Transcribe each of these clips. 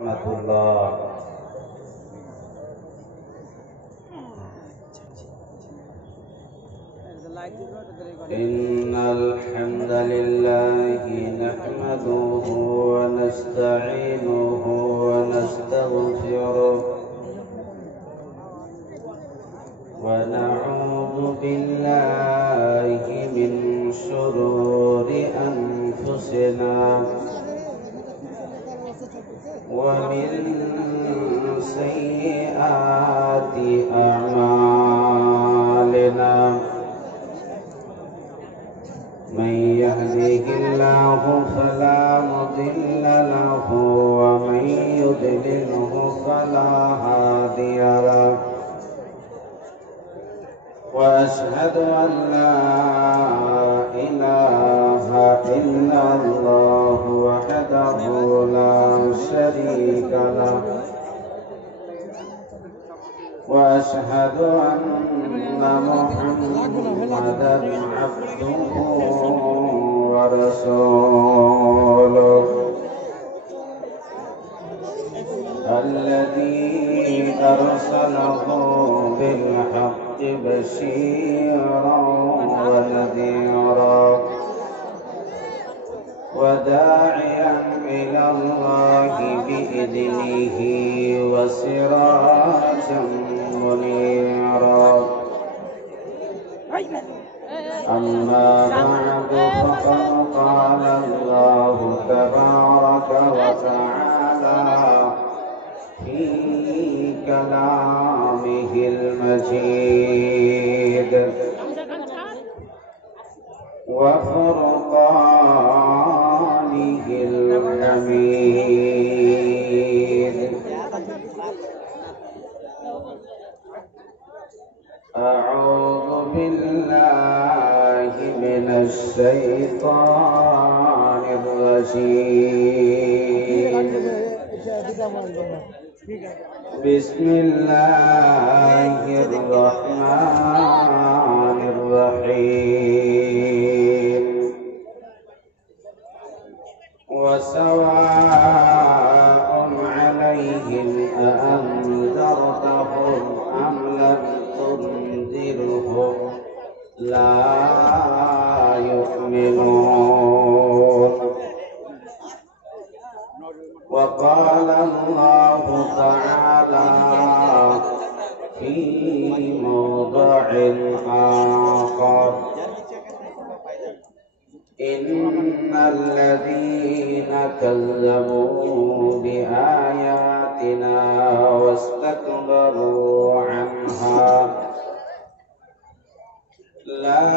warahmatullah. Innal hamdalillah nahmaduhu wa nasta'inuhu wa nastaghfiruh wa na'udzu billahi min shururi anfusina wa min sayyiati a'malina. من يهده الله فلا مضل له ومن يضلله فلا هادي له وأشهد أن لا إله إلا الله وحده لا شريك له وأشهد أن محمدا عبده ورسوله الذي أرسله بالحق بشيرا ونذيرا وداعيا إلى الله بإذنه وسراجا منيرا. أما بعد فقد قال الله تبارك وتعالى في كلامه المجيد وفرقانه الحميد. أعوذ بالله من الشيطان الرجيم. بسم الله الرحمن الرحيم. وسواء عليهم أأنذرتهم أم لم تنذرهم لا يؤمنون. وقال الله تعالى في موضع آخر إن الذين كذبوا بآياتنا واستكبروا عنها لا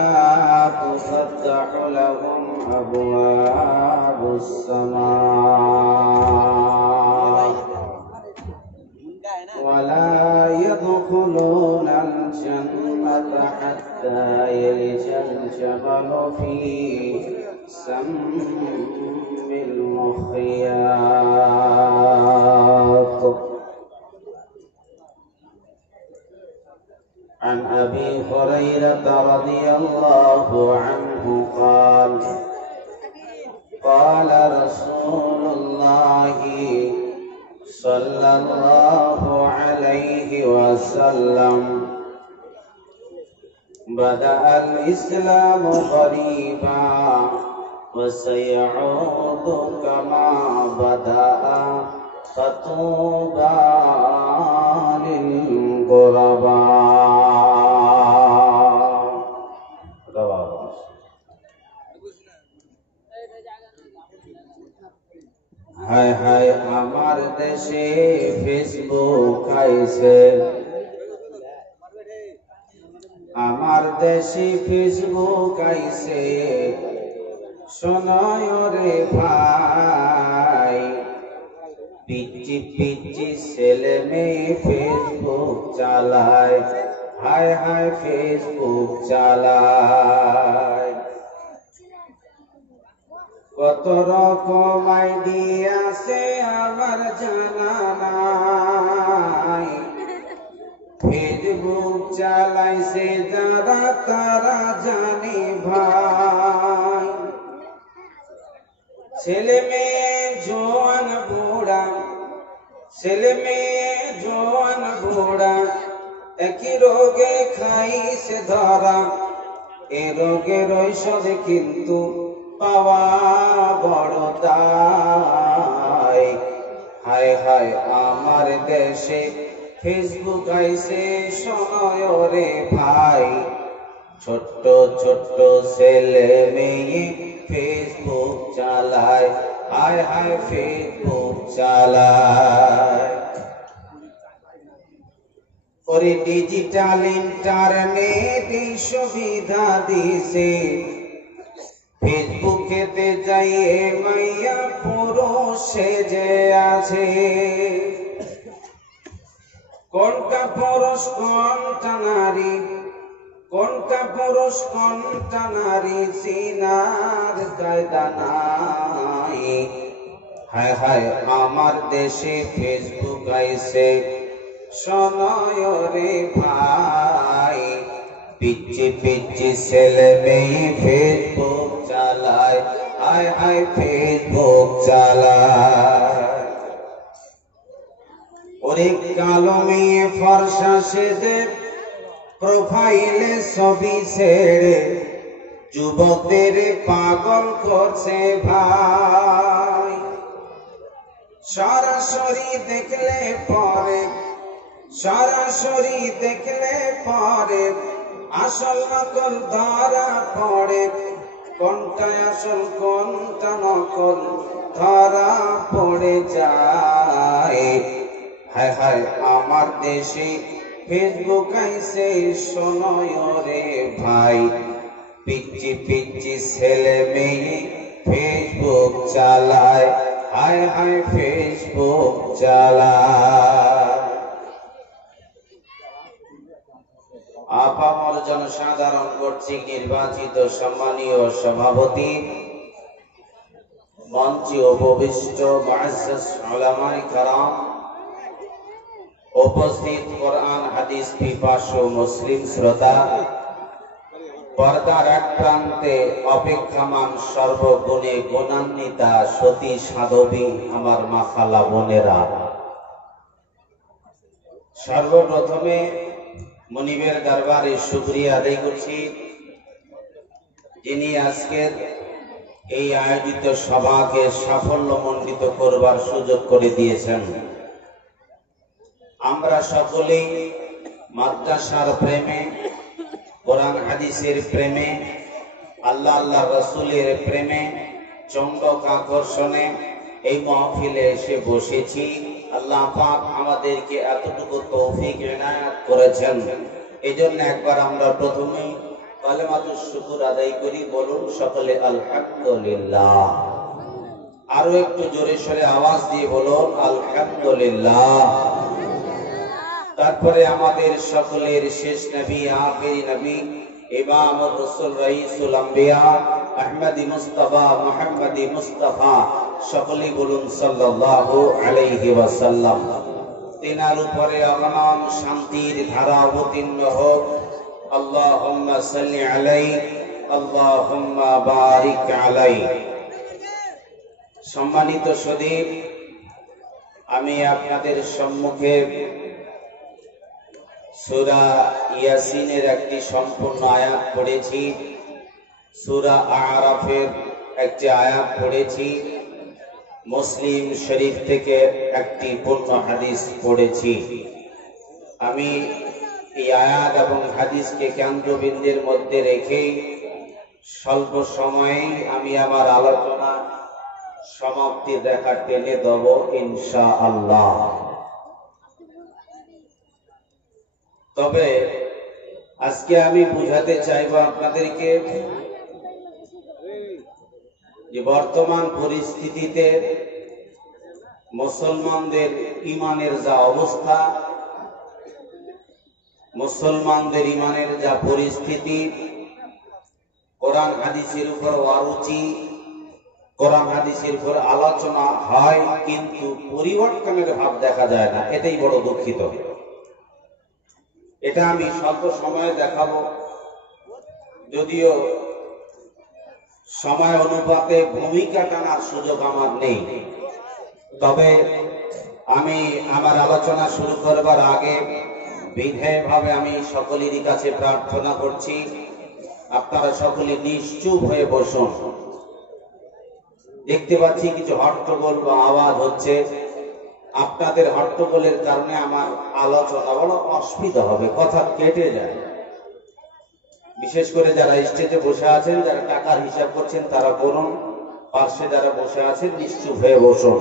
تفتح لهم أبواب السماء ولا يدخلون الجنة حتى يلج الجمل في سم المخياط. عن أبي هريرة رضي الله عنه قال قال رسول الله صلى الله عليه وسلم بدأ الإسلام غريبا وسيعود كما بدأ فطوبى للغرباء. हाय हाय আমার দেশে Facebook আইছে, আমার দেশে Facebook আইছে, শোনায় রে ভাই, পিচ্চি পিচ্চি ছেলে মেয়ে ফেসবুক চালায়, হায় হায় ফেসবুক চালায়। কত রকম আইডি আছে আমার জানা নাই, ফেসবুক চালাইছে যারা তারা জানে ভাই। ছেলে মেয়ে জোয়ান বুড়া ছেলে মেয়ে জোয়ান বুড়া একই রোগে খাইছে ধরা, এ রোগের ঔষধে কিন্তু পাওয়া বড় দায়। হায় হায় আমার দেশে ফেসবুক আইছে শোনয় রে ভাই, ছোট্ট ছোট্ট ছেলে মেয়ে ফেসবুক চালায়, হায় হায় ফেসবুক চালায়। ওরে ডিজিটাল ইন্টারনেট এই সুবিধা দিছে, ফেসবুকেতে যাইয়ে মাইয়া পুরুষ সেজে আছে। কোনটা পুরুষ কোনটা নারী, কোনটা পুরুষ কোনটা নারী চিনার কায়দা নাই। হায় হায় আমার দেশে ফেসবুক আইছে শোনয় রে ভাই, পিচ্ছি পিচ্ছি ছেলে মেয়ে ফেসবুক চালায়, হায় হায় ফেসবুক চালায়। ওরে কালো মেয়ে ফর্সা সেজে প্রোফাইলে ছবি ছেড়ে যুবকদের পাগল করছে ভাই। সরাসরি দেখলে পরে, সরাসরি দেখলে পরে আসল নকল ধরা পড়ে, কোনটা আসল কোনটা নকল ধরা পড়ে যায়। হায় হায় আমার দেশে ফেসবুক আইছে শোনয় রে ভাই, পিচ্ছি পিচ্ছি ছেলে মেয়ে ফেসবুক চালায়, হায় হায় ফেসবুক চালায়। আপামর জনসাধারণ কর্তৃক নির্বাচিত সম্মানীয় সভাপতি, মঞ্চে উপবিষ্ট মুআজ্জাজ উলামায়ে কেরাম, উপস্থিত কোরআন হাদিস পিপাসু মুসলিম শ্রোতা, পর্দার এক প্রান্তে অপেক্ষামান সর্বগুণে গুণান্বিতা সতী সাধবী আমার মা খালা বোনেরা, সর্বপ্রথমে মনিবের দরবারে শুকরিয়া আদায় করছি, যিনি আজকের এই আয়োজিত সভাকে সাফল্যমণ্ডিত করবার সুযোগ করে দিয়েছেন। আমরা সকলেই মাদ্রাসার প্রেমে, কোরআন হাদিসের প্রেমে, আল্লাহ আল্লাহ রাসূলের প্রেমে, চম্বক আকর্ষণে এই মাহফিলে এসে বসেছি। আল্লাহ পাক আমাদেরকে এতটুকু তৌফিক ইনায়াত করেছেন, এজন্য একবার আমরা প্রথমেই কালেমাতুশ শুকর আদায় করি। বলুন সকলে আলহামদুলিল্লাহ। আরো একটু জোরে সোরে আওয়াজ দিয়ে বলুন আলহামদুলিল্লাহ। তারপরে আমাদের সকলের শেষ নবী, আখিরি নবী, ইমামুর রাসূল, রাইসুল আম্বিয়া, আহমদি মুস্তাফা, মুহাম্মদি মুস্তাফা, সকলেই বলুন সাল্লাল্লাহু আলাইহি ওয়াসাল্লাম। তিনার উপরে অগণন শান্তির ধারা অবতীর্ণ হোক। আল্লাহুম্মা সাল্লি আলাইহি, আল্লাহুম্মা বারিক আলাইহি। সম্মানিত সুধী, আমি আপনাদের সম্মুখে সূরা ইয়াসিনের একটি সম্পূর্ণ আয়াত পড়েছি, সূরা আরাফের একটি আয়াত পড়েছি, মুসলিম শরীফ থেকে একটি পূর্ণ হাদিস পড়েছি। আমি এই আয়াত এবং হাদিসকে কেন্দ্রবিন্দুর মধ্যে রেখে স্বল্প সময়ে আমি আমার আলোচনা সমাপ্তি দেখা টেনে দেব ইনশাআল্লাহ। তবে আজকে আমি বুঝাতে চাইব আপনাদেরকে যে বর্তমান পরিস্থিতিতে মুসলমানদের ঈমানের যা অবস্থা, মুসলমানদের ঈমানের যা পরিস্থিতি, কোরআন হাদিসের উপর অরুচি, কোরআন হাদিসের উপর আলোচনা হয় কিন্তু পরিবর্তনের ভাব দেখা যায় না, এটাই বড় দুঃখিত। এটা আমি স্বল্প সময়ে দেখাবো, যদিও সময় অনুপাতে ভূমিকা টানার সুযোগ আমার নেই। তবে আমি আমার আলোচনা শুরু করবার আগে বিধেয়ভাবে আমি সকলেরই কাছে প্রার্থনা করছি, আপনারা সকলে নিশ্চুপ হয়ে বসুন। দেখতে পাচ্ছি কিছু হট্টগোল বা আওয়াজ হচ্ছে। আপনাদের হট্টগোলের কারণে আমার আলোচনা বড় অসুবিধা হবে, কথা কেটে যায়। বিশেষ করে যারা স্টেজে বসে আছেন, যারা টাকার হিসাব করছেন তারা করুন, পাশে যারা বসে আছেন নিশ্চুপ হয়ে বসুন।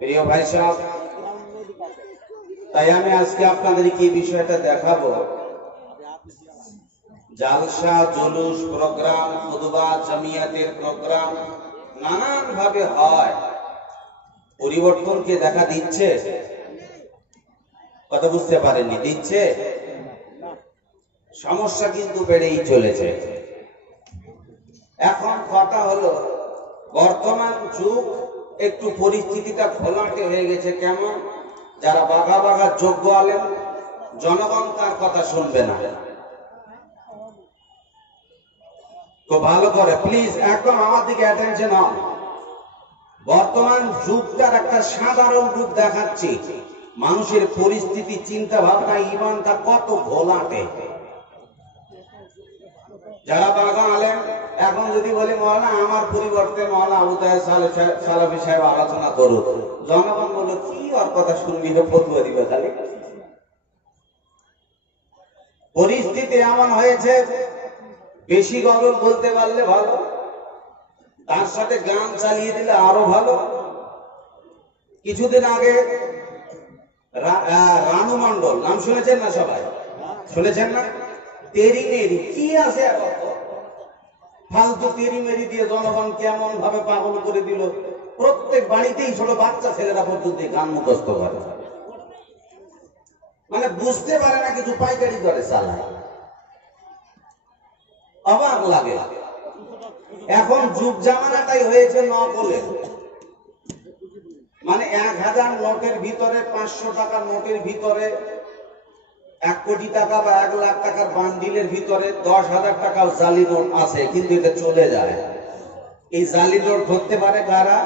প্রিয় ভাই সাহেব, তাই আমি আজকে আপনাদেরকে এই বিষয়টা দেখাবো। জালসা, জুলুস, প্রোগ্রাম, খুতবা, জমিয়াতের প্রোগ্রাম নানান ভাবে হয়, পরিবর্তনকে দেখা দিচ্ছে? কথা বুঝতে পারেননি? দিচ্ছে। সমস্যা কিন্তু বেড়েই চলেছে। এখন কথা হলো, বর্তমান যুগ একটু পরিস্থিতিটা ঘোলাটে হয়ে গেছে। কেমন? যারা বাঘা বাঘা যোগ্য আলেম, জনগণ তার কথা শুনবে না। তো ভালো করে প্লিজ একদম আমার দিকে অ্যাটেনশন হন। বর্তমান যুগটার একটা সাধারণ রূপ দেখাচ্ছি। মানুষের পরিস্থিতি, চিন্তা ভাবনা, ঈমানটা কত ঘোলাটে। যারা বাঘা আলেম এখন যদি বলি মৌলানা আমার পরিবর্তে মৌলানা আবু তাহের সালাফি সাহেব আলোচনা করুক, জনগণ বলল কি ওর কথা শুনবি, ফতুয়া দিবে খালি। পরিস্থিতি এমন হয়েছে, বেশি গরম বলতে পারলে ভালো, তার সাথে গান চালিয়ে দিলে আরো ভালো। কিছুদিন আগে রানু মন্ডল, নাম শুনেছেন না? সবাই শুনেছেন না? তেরি মেরি কি আছে, ফালতু তেরি মেরি দিয়ে জনগণ কেমন ভাবে পাগল করে দিল। প্রত্যেক বাড়িতেই ছোট বাচ্চা ছেলেরা পর্যন্ত গান মুখস্থ করে, মানে বুঝতে পারে না, কিছু পাইকারি করে চালায়। অবাক লাগে। এখন যুগ জামানাটাই হয়েছে নকলে, মানে 1000 নোটের ভিতরে, 500 টাকার নোটের ভিতরে, 1 কোটি টাকা বা 1 লাখ টাকার বান্ডিলের ভিতরে 10,000 টাকাও জালি নোট আছে, কিন্তু এটা চলে যায়। এই জালি নোট ধরতে পারে কারা?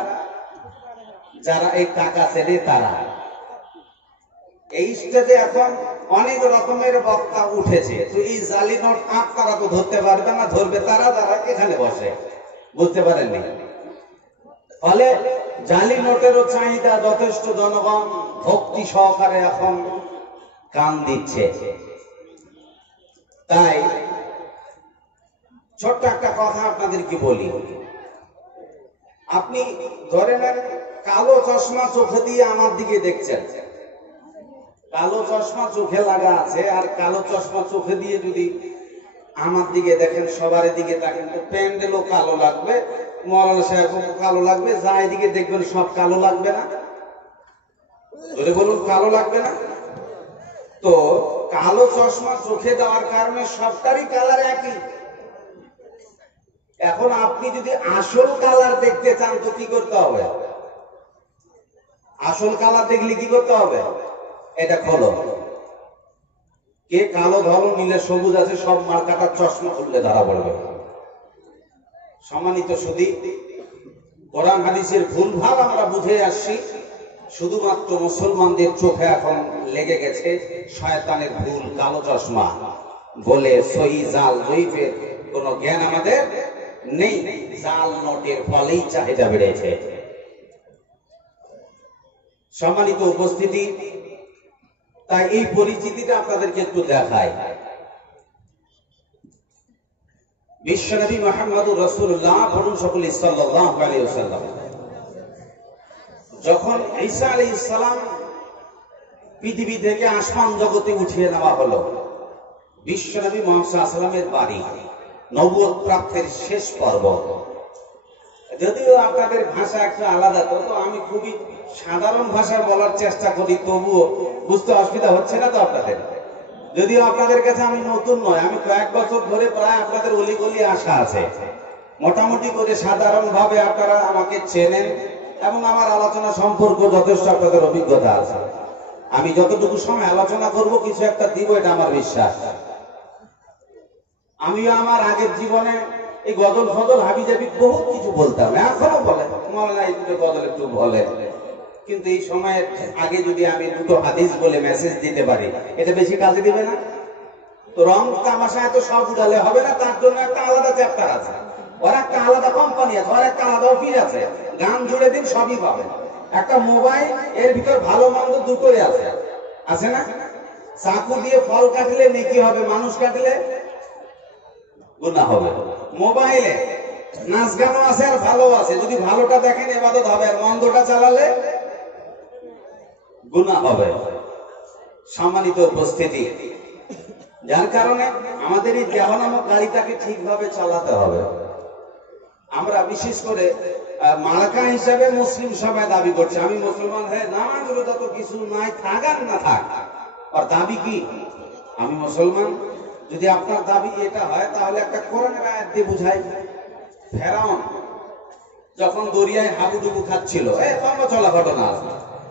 যারা এই টাকা চেনে তারা। এই স্টেজে এখন অনেক রকমের বক্তা উঠেছে, তো এই জালি নোট আপনারা তো ধরতে পারবে না, ধরবে তারা যারা এখানে বসে। বুঝতে পারেননি? ফলে জালি নোটেরও চাহিদা যথেষ্ট, জনগণ ভক্তি সহকারে এখন কান দিচ্ছে। তাই ছোট্ট একটা কথা আপনাদেরকে বলি। আপনি ধরে নেন কালো চশমা চোখে দিয়ে আমার দিকে দেখছেন, কালো চশমা চোখে লাগা আছে, আর কালো চশমা চোখে দিয়ে যদি আমার দিকে দেখেন, সবার দিকে দেখেন, তো প্যান্ডেলও কালো লাগবে, মৌলানা সাহেব কালো লাগবে, যা এদিকে দেখবেন সব কালো লাগবে না? ধরে বলুন, কালো লাগবে না? তো কালো চশমা চোখে দেওয়ার কারণে সবটারই কালার একই। এখন আপনি যদি আসল কালার দেখতে চান তো কি করতে হবে? আসল কালার দেখলে কি করতে হবে? এটা খোলো, কে কালো ধরো, নীলে সবুজ আছে, সব মার্কাটার চশমা খুললে ধরা পড়বে। সম্মানিত সুধী, কোরআন হাদিসের ভুলভাল আমরা বুঝে আসছি, শুধুমাত্র মুসলমানদের চোখে এখন লেগে গেছে শয়তানের ভুল, কালো চশমা বলে সহি জাল জয়ীফের কোন জ্ঞান আমাদের নেই। জাল নোটের ফলেই চাহিদা বেড়েছে। সম্মানিত উপস্থিতি, তাই এই পরিচিতিটা আপনাদেরকে একটু দেখায়। বিশ্বনবী মুহাম্মদুর রাসূলুল্লাহ বলুন সকলে সাল্লাল্লাহু আলাইহি ওয়াসাল্লাম, যখন ঈসা আলাইহিস সালাম পৃথিবী থেকে আসমান জগতে উঠিয়ে নেওয়া হলো, বিশ্বনবী মুহাম্মদ সাল্লাল্লাহু আলাইহি ওয়াসাল্লামের বাড়ি নবুয়ত প্রাপ্তির শেষ পর্ব। যদিও আপনাদের ভাষা একটু আলাদা, তো আমি খুবই সাধারণ ভাষায় বলার চেষ্টা করি, তবুও বুঝতে অসুবিধা হচ্ছে না তো আপনাদের? যদিও আপনাদের কাছে আমি নতুন নয়, আমি কয়েক বছর ধরে প্রায় আপনাদের অলিগলি আসা আছে, মোটামুটি করে সাধারণ ভাবে আপনারা আমাকে চেনেন এবং আমার আলোচনা সম্পর্ক যথেষ্ট আপনাদের অভিজ্ঞতা আছে। আমি যতটুকু সময় আলোচনা করব কিছু একটা দিব, এটা আমার বিশ্বাস। আমিও আমার আগের জীবনে এই গজল ফজল হাবিজাবি বহুত কিছু বলতাম, এখনো বলে মৌলানা এই দুটো গজল একটু বলে, কিন্তু এই সময়ের আগে যদি আমি দুটো হাদিস বলে মেসেজ দিতে পারি, এটা বেশি কাজে দিবে না? তো রং তামাশায় তো সব উঠালে হবে না, তার জন্য একটা আলাদা চ্যাপ্টার আছে, ওর একটা আলাদা কোম্পানি আছে, ওর একটা আলাদা অফিস আছে, গান জুড়ে দিন সবই পাবেন। একটা মোবাইল, এর ভিতর ভালো মন্দ দুটোই আছে, আছে না? চাকু দিয়ে ফল কাটলে নেকি হবে, মানুষ কাটলে গুনাহ হবে। মোবাইলে নাচ গানও আছে আর ভালো আছে, যদি ভালোটা দেখেন ইবাদত হবে, আর মন্দটা চালালে গুনাহ হবে। সম্মানিত উপস্থিতি, যার কারণে আমাদের এই দেহ নামক গাড়িটাকে ঠিকভাবে চালাতে হবে। আমরা বিশেষ করে মার্কা হিসাবে মুসলিম সবাই দাবি করছে আমি মুসলমান হয়ে নামাজ রোজা তো কিছু নাই, থাক আর না থাক, আর দাবি কি আমি মুসলমান? যদি আপনার দাবি এটা হয় তাহলে একটা কোরআনের আয়াত দিয়ে বুঝাই। ফেরাউন যখন দরিয়ায় হাবুডুবু খাচ্ছিল, লম্বা চলা ঘটনা আছে,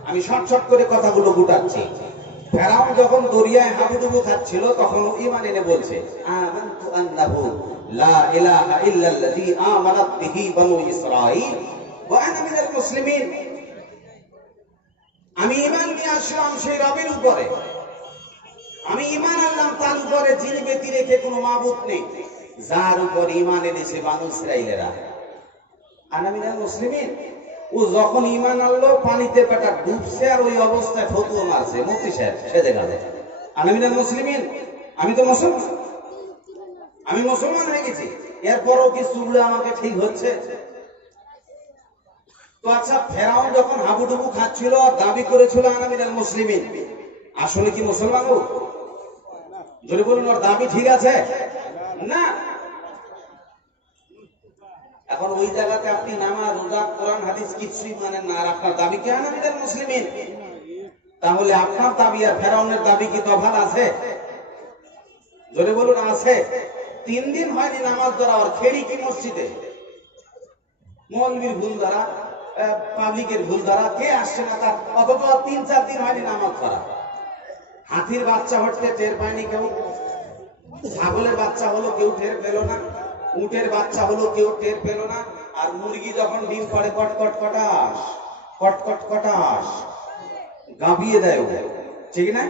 আমি শর্ট করে কথাগুলো গুটাচ্ছি। ফেরাউন যখন দরিয়ায় হাবুডুবু খাচ্ছিল তখন ঈমান এনে বলছে আমানতু আন্নাহু লা ইলাহা ইল্লাল্লাযী আমানাত বিহি বানু ইসরাঈল ওয়া আনা মিনাল মুসলিমিন। আমি ঈমান নিয়ে আসলাম সেই রবের উপরে, আমি ঈমান আনলাম তার উপরে যিনি ব্যতি রেখে কোনো মাবুদ নেই, যার উপর ঈমান এনেছে বানু ইসরাঈলেরা। আনা মিনাল মুসলিমিন। ও যখন ঈমান আনলো পানিতে পেটা ডুবছে আর ওই অবস্থায় ফতুয়া মারছে, মুফতি সাহেব সেজে গেল, আনা মিনাল মুসলিমিন, আমি তো মুসলমান, আমি মুসলমান হয়ে গেছি, এরপরও কি চুগলে আমাকে ঠিক হচ্ছে? তো আচ্ছা, ফেরাউন যখন হাবুডুবু খাচ্ছিল আর দাবি করেছিল আনা মিনাল মুসলিমিন, আসলে কি মুসলমান? ও যদি বলুন ওর দাবি ঠিক আছে না? এখন ওই জায়গাতে আপনি নামাজ রোজা কোরআন হাদিস কিছুই মানেন না, আর আপনার দাবি কি আনা মিনাল মুসলিমিন, তাহলে আপনার দাবি আর ফেরাউনের দাবি কি তফাৎ আছে? যদি বলুন আছে। 3 দিন হয়নি নামাজ ধরা, আর খেড়ি কি মসজিদে, মৌলবীর ভুল ধরা, পাবলিকের ভুল ধরা, কে আসছে না তার, অথচ 3-4 দিন হয়নি নামাজ ধরা। হাতির বাচ্চা হচ্ছে টের পায়নি কেউ, ছাগলের বাচ্চা হলো কেউ টের পেল না, উটের বাচ্চা হলো কেউ টের পেল না, আর মুরগি যখন ডিম পাড়ে কটকট কটাস কটকট কটাস গাবিয়ে দেয়, ঠিক না?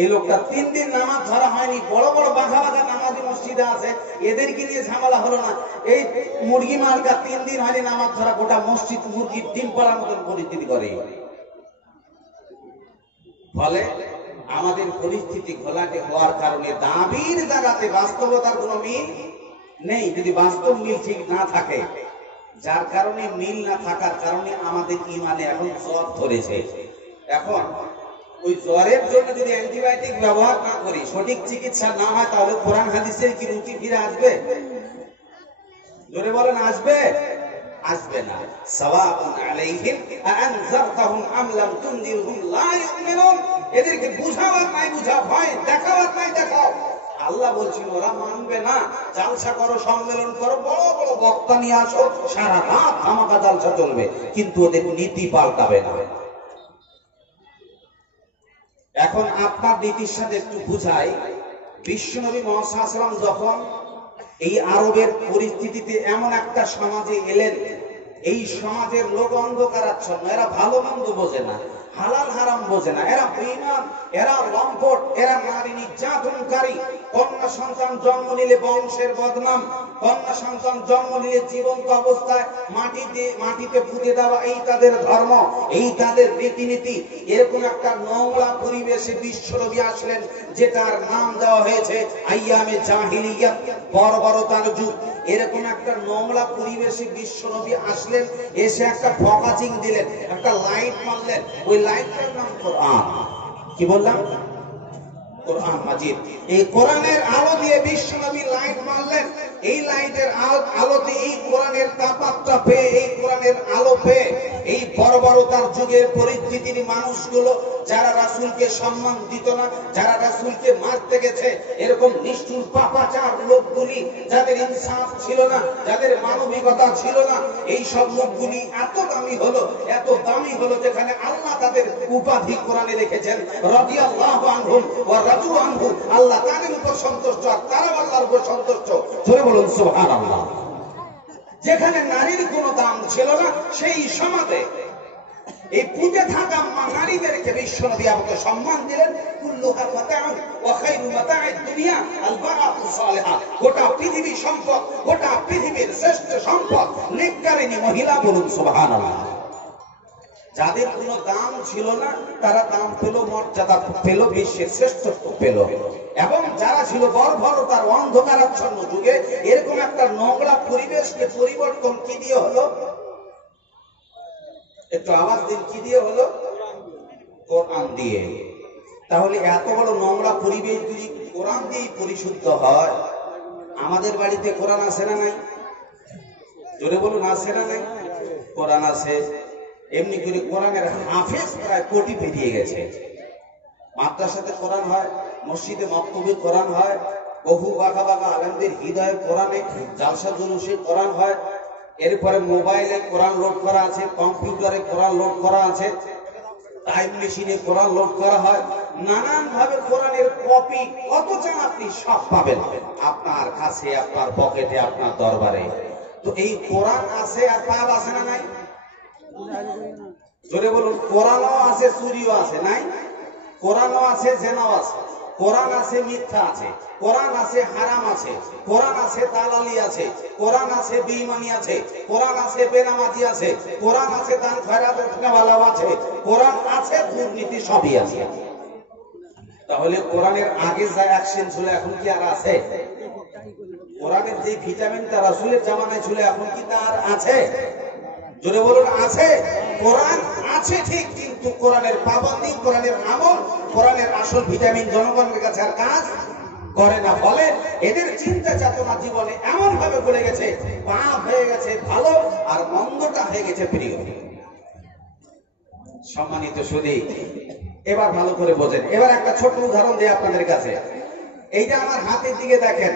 এই লোকটা 3 দিন নামাজ ধরা হয়নি, বড় বড় বাঘা বাঘা নামাজি মসজিদে আছে, এদেরকে নিয়ে ঝামেলা হলো না। এই মুরগি মার্কা 3 দিন হয়নি নামাজ ধরা, গোটা মসজিদ মুরগির ডিম পাড়ার মতন পরিস্থিতি করে। ফলে আমাদের পরিস্থিতি ঘোলাটে হওয়ার কারণে দাবির জায়গাতে বাস্তবতার কোনো মিল নেই। যদি বাস্তব মিল ঠিক না থাকে, যার কারণে মিল না থাকার কারণে আমাদের ঈমানে এখন জ্বর ধরেছে। এখন ওই জ্বরের জন্য যদি অ্যান্টিবায়োটিক ব্যবহার না করি, সঠিক চিকিৎসা না হয়, তাহলে কোরআন হাদিসের কি রুচি ফিরে আসবে? জোরে বলেন, আসবে? আসবে না। সাওয়াউন আলাইহিম আনজারতাহুম আম লাম তুনদিরহুম লা ইউমিনুন। এদেরকে বুঝাও আর নাই বুঝাও, ভয় দেখাও আর নাই দেখাও, আল্লাহ বলছেন ওরা মানবে না। জালসা করো, সম্মেলন করো, বড় বড় বক্তা নিয়ে আসো, সারা রাত ধামাকা জালসা চলবে, কিন্তু ওদের নীতি পাল্টাবে না। এখন আপনার নীতির সাথে একটু বুঝাই। বিশ্বনবী মুহাম্মদ সাল্লাল্লাহু আলাইহি ওয়াসাল্লাম যখন এই আরবের পরিস্থিতিতে এমন একটা সমাজে এলেন, এই সমাজের লোক অন্ধকারাচ্ছন্ন, এরা ভালো মন্দ বোঝে না, হালাল হারাম বোঝে না, এরা বেঈমান, এরা লম্পট, এরা নারী নির্যাতনকারী। কন্যা সন্তান জন্ম নিলে বংশের বদনাম, কন্যা সন্তান জন্ম নিলে জীবন্ত অবস্থায় মাটিতে পুঁতে দেওয়া, এই তাদের ধর্ম, এই তাদের রীতিনীতি। এরকম একটা নোংরা পরিবেশে বিশ্বনবী আসলেন, যেটার নাম দেওয়া হয়েছে আইয়ামে জাহিলিয়াত, বর্বরতার যুগ। এরকম একটা নোংরা পরিবেশে বিশ্বনবী আসলেন, এসে একটা ফকাচিং দিলেন, একটা লাইট মারলেন, ওই লাইটটার নাম কোরআন। কি বললাম? কোরআন মাজিদ। এই কোরআনের আলো দিয়ে বিশ্বনবী লাইট মারলেন, এই লাইটের আলোতে, এই কোরআনের তাপমাত্রা পেয়ে, এই কোরআনের আলো পেয়ে, এই বর্বরতার যুগের পরিস্থিতির মানুষগুলো, যারা রাসূলকে সম্মান দিত না, যারা রাসূলকে মারতে গেছে, এরকম নিষ্ঠুর পাপাচার লোকগুলি, যাদের ইনসাফ ছিল না, যাদের মানবিকতা ছিল না, এই সব লোকগুলি এত দামি হলো, এত দামি হলো, যেখানে আল্লাহ তাদের উপাধি কোরআনে রেখেছেন রাদিয়াল্লাহু আনহুম ওয়া রাদু আনহু। আল্লাহ তাদের উপর সন্তুষ্ট, আর তারা আল্লাহর উপর সন্তুষ্ট। জোরে বলুন সুবহানাল্লাহ। যেখানে নারীর কোনো দাম ছিল না, সেই সমাজে এই পুঁতে থাকা নারীদেরকে বিশ্বনবী আমাকে সম্মান দিলেন। কুল্লুহা মাতাউন ওয়া খায়রু মাতা'আদ দুনিয়া আল বারাতু সালিহা। গোটা পৃথিবী সম্পদ, গোটা পৃথিবীর শ্রেষ্ঠ সম্পদ নেককারিনী মহিলা, বলুন সুবহানাল্লাহ। যাদের কোনো দাম ছিল না তারা দাম পেল, মর্যাদা পেল, বিশ্বের শ্রেষ্ঠত্ব পেল। এবং যারা ছিল বর্বরতার অন্ধকারাচ্ছন্ন যুগে এরকম একটা নোংরা পরিবেশকে পরিবর্তন কি দিয়ে হলো? একটু আওয়াজ দিন, কি দিয়ে হলো? কোরআন দিয়ে। তাহলে এত বড় নোংরা পরিবেশ যদি কোরআন দিয়েই পরিশুদ্ধ হয়, আমাদের বাড়িতে কোরআন আছে না নাই? জোরে বলুন, আছে না নাই? কোরআন আছে। এমনি করে কোরআনের হাফেজ প্রায় কোটি পেরিয়ে গেছে। মাদ্রাসাতে কোরআন হয়, মসজিদে মক্তবে কোরআন হয়, বহু বাঘা বাঘা আলেমদের হৃদয়ে কোরআনে জালসা জুলুসে কোরআন হয়। এরপরে মোবাইলে কোরআন লোড করা আছে, কম্পিউটারে কোরআন লোড করা আছে, টাইপ মেশিনে কোরআন লোড করা হয়। নানান ভাবে কোরআনের কপি কত চান আপনি সব পাবেন আপনার কাছে, আপনার পকেটে, আপনার দরবারে। তো এই কোরআন আছে আর পাপ আছে না নাই? জোরে বলুন। কোরআনও আছে, চুরিও আছে, নাই? কোরআনও আছে, জেনাও আছে, কোরআন আছে, মিথ্যা আছে, কোরআন আছে, হারাম আছে, কোরআন আছে, দালালি আছে, কোরআন আছে, বেঈমানি আছে, কোরআন আছে, বেনামাজি আছে, কোরআন আছে, দান খয়রাত নেওয়ালাও আছে, কোরআন আছে, দুর্নীতি সবই আছে। তাহলে কোরআনের আগে যা অ্যাকশন ছিল এখন কি আর আছে? কোরআনের যে ভিটামিনটা রাসূলের জামানায় ছিল এখন কি তার আছে? জোরে বলুন, আছে। কোরআন আছে ঠিক, কিন্তু কোরআনের পাবন্দি, কোরআনের আমল, কোরআনের আসল ভিটামিন জনগণের কাছে আর কাজ করে না। ফলে এদের চিন্তা চেতনা জীবনে এমন ভাবে গড়ে গেছে, পাপ হয়ে গেছে ভালো আর মন্দটা হয়ে গেছে প্রিয়। সম্মানিত সুধী, এবার ভালো করে বোঝেন। এবার একটা ছোট উদাহরণ দিই আপনাদের কাছে। এইটা আমার হাতের দিকে দেখেন।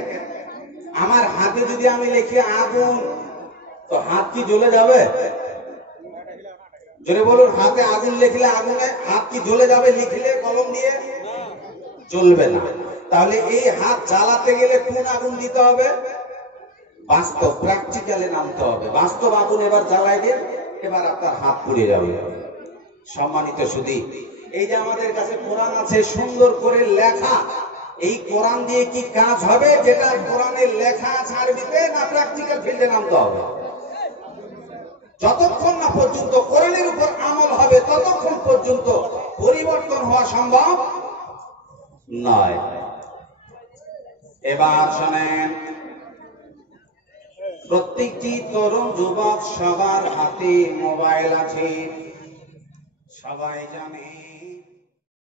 আমার হাতে যদি আমি লিখি আগুন, তো হাত কি জ্বলে যাবে? জোরে বলুন। হাতে আগুন লিখলে আগুনে হাত কি জ্বলে যাবে? লিখলে কলম দিয়ে জ্বলবে না। তাহলে এই হাত জ্বালাতে গেলে কোন আগুন দিতে হবে? বাস্তব, প্র্যাকটিক্যালে নামতে হবে। বাস্তব আগুন এবার জ্বালাই দিয়ে এবার আপনার হাত পুড়ে যাবে। সম্মানিত সুধী, এই যে আমাদের কাছে কোরআন আছে সুন্দর করে লেখা, এই কোরআন দিয়ে কি কাজ হবে? যেটা কোরআনে লেখা আছে আরবিতে, না প্র্যাকটিক্যাল ফিল্ডে নামতে হবে? যতক্ষণ না পর্যন্ত কোরআনের উপর আমল হবে ততক্ষণ পর্যন্ত পরিবর্তন হওয়া সম্ভব নয়। এবার শোনেন, প্রত্যেকটি তরুণ যুবক সবার হাতে মোবাইল আছে, সবাই জানে